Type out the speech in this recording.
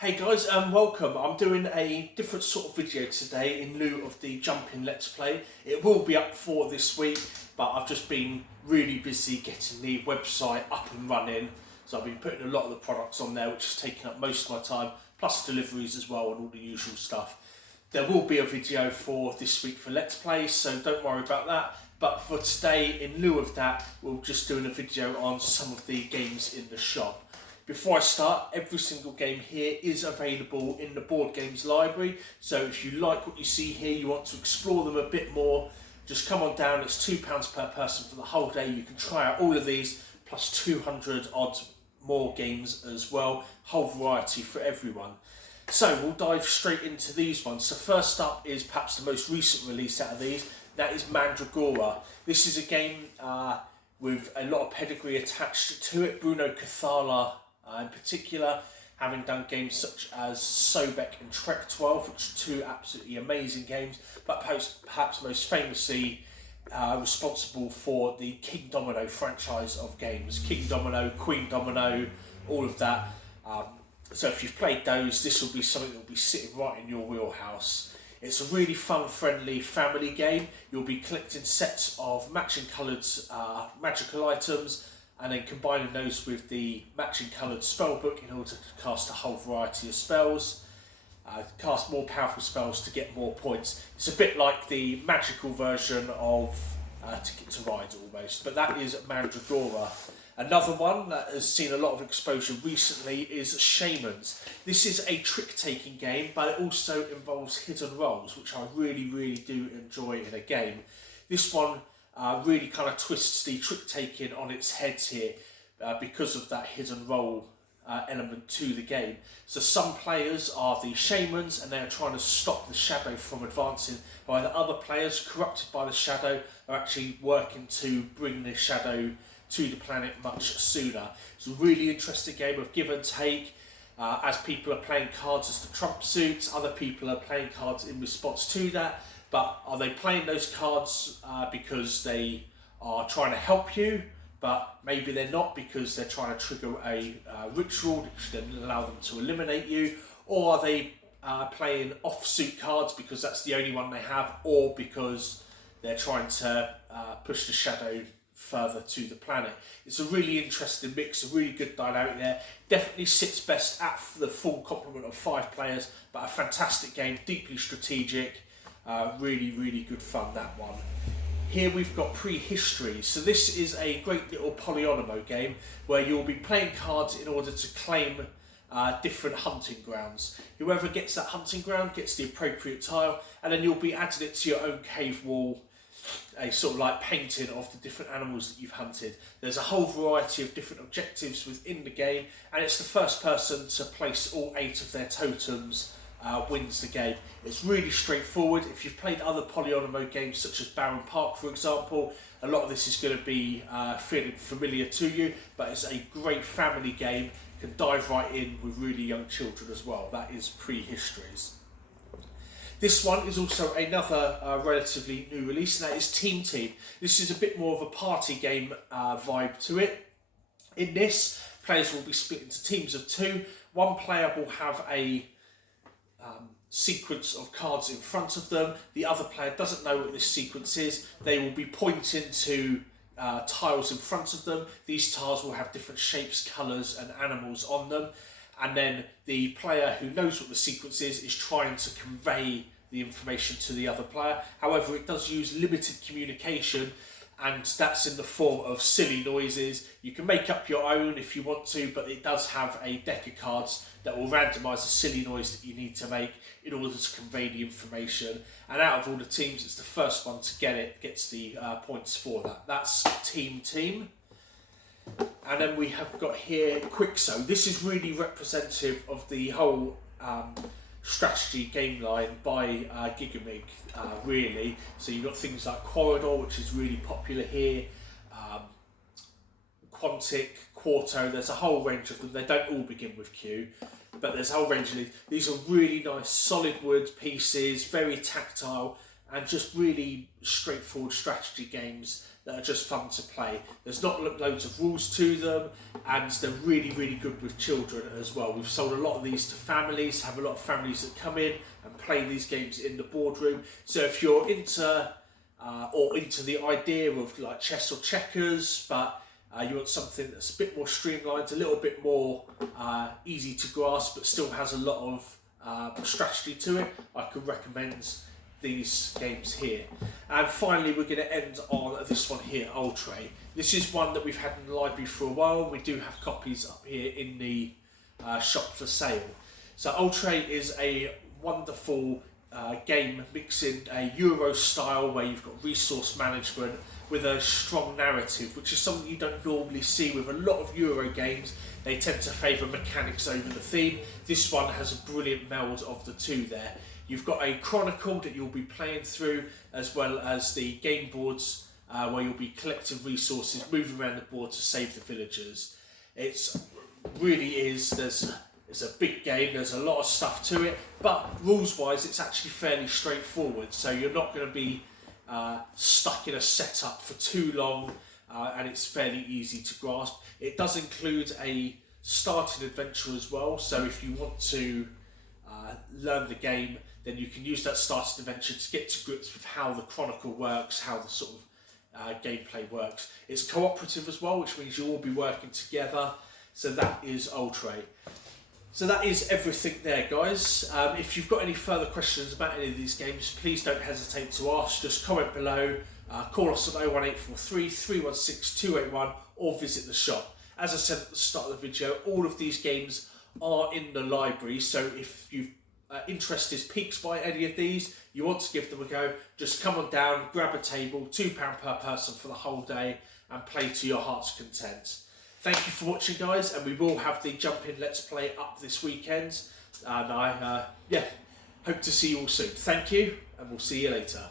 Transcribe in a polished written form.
Hey guys, welcome. I'm doing a different sort of video today in lieu of the jumping let's play. It will be up for this week, but I've just been really busy getting the website up and running. So I've been putting a lot of the products on there, which has taken up most of my time, plus deliveries as well and all the usual stuff. There will be a video for this week for let's play, so don't worry about that. But for today, in lieu of that, we're just doing a video on some of the games in the shop. Before I start, every single game here is available in the board games library. So if you like what you see here, you want to explore them a bit more, just come on down. It's £2 per person for the whole day. You can try out all of these, plus 200 odd more games as well. Whole variety for everyone. So we'll dive straight into these ones. So first up is perhaps the most recent release out of these. That is Mandrakora. This is a game with a lot of pedigree attached to it. Bruno Cathala in particular, having done games such as Sobek and Trek 12, which are two absolutely amazing games, but perhaps most famously responsible for the King Domino franchise of games. King Domino, Queen Domino, all of that. So if you've played those, this will be something that will be sitting right in your wheelhouse. It's a really fun, friendly family game. You'll be collecting sets of matching coloured magical items, and then combining those with the matching coloured spell book in order to cast a whole variety of spells. Cast more powerful spells to get more points. It's a bit like the magical version of Ticket to Ride almost, but that is Mandrakora. Another one that has seen a lot of exposure recently is Shamans. This is a trick-taking game, but it also involves hidden roles, which I really do enjoy in a game. This one really kind of twists the trick-taking on its head here because of that hidden role element to the game. So some players are the Shamans and they are trying to stop the shadow from advancing, while the other players, corrupted by the shadow, are actually working to bring the shadow to the planet much sooner. It's a really interesting game of give and take. As people are playing cards as the trump suits, other people are playing cards in response to that. But are they playing those cards because they are trying to help you, but maybe they're not because they're trying to trigger a ritual which then allow them to eliminate you? Or are they playing offsuit cards because that's the only one they have, or because they're trying to push the shadow further to the planet? It's a really interesting mix, a really good dynamic there. Definitely sits best at the full complement of 5 players, but a fantastic game, deeply strategic. Really good fun, that one. Here we've got Prehistory. So this is a great little polyomino game where you'll be playing cards in order to claim different hunting grounds. Whoever gets that hunting ground gets the appropriate tile, and then you'll be adding it to your own cave wall, a sort of like painting of the different animals that you've hunted. There's a whole variety of different objectives within the game, and it's the first person to place all 8 of their totems wins the game. It's really straightforward. If you've played other polyomino games such as Baron Park, for example, a lot of this is going to be feeling familiar to you, but it's a great family game. You can dive right in with really young children as well. That is Prehistories. This one is also another relatively new release, and that is Team. This is a bit more of a party game vibe to it. In this, players will be split into teams of 2. One player will have a sequence of cards in front of them. The other player doesn't know what this sequence is. They will be pointing to tiles in front of them. These tiles will have different shapes, colours and animals on them. And then the player who knows what the sequence is trying to convey the information to the other player. However, it does use limited communication, and that's in the form of silly noises. You can make up your own if you want to, but it does have a deck of cards that will randomise a silly noise that you need to make in order to convey the information. And out of all the teams, it's the first one to get it gets the points for that. That's Team. And then we have got here Quixo. This is really representative of the whole strategy game line by Gigamig, really. So you've got things like Corridor, which is really popular here, Quantic, Quarto. There's a whole range of them. They don't all begin with Q, but there's a whole range of these. These are really nice solid wood pieces, very tactile, and just really straightforward strategy games that are just fun to play. There's not loads of rules to them, and they're really, really good with children as well. We've sold a lot of these to families, have a lot of families that come in and play these games in the boardroom. So if you're into the idea of like chess or checkers, but you want something that's a bit more streamlined, a little bit more easy to grasp, but still has a lot of strategy to it, I could recommend these games here. And finally, we're going to end on this one here, Ultra. This is one that we've had in the library for a while. We do have copies up here in the shop for sale. So Ultra is a wonderful game mixing a Euro style where you've got resource management with a strong narrative, which is something you don't normally see with a lot of Euro games. They tend to favour mechanics over the theme. This one has a brilliant meld of the two there. You've got a chronicle that you'll be playing through, as well as the game boards where you'll be collecting resources, moving around the board to save the villagers. It's a big game, there's a lot of stuff to it, but rules-wise it's actually fairly straightforward, so you're not going to be stuck in a setup for too long, and it's fairly easy to grasp. It does include a starting adventure as well, so if you want to learn the game, then you can use that starting adventure to get to grips with how the chronicle works, how the sort of gameplay works. It's cooperative as well, which means you'll all be working together, so that is Ultra. So that is everything there, guys. If you've got any further questions about any of these games, please don't hesitate to ask. Just comment below, call us on 01843 316 281, or visit the shop. As I said at the start of the video, all of these games are in the library, so if you've interest is piqued by any of these, you want to give them a go, just come on down, grab a table, £2 per person for the whole day, and play to your heart's content. Thank you for watching, guys, and we will have the Jump In Let's Play up this weekend, and I hope to see you all soon. Thank you, and we'll see you later.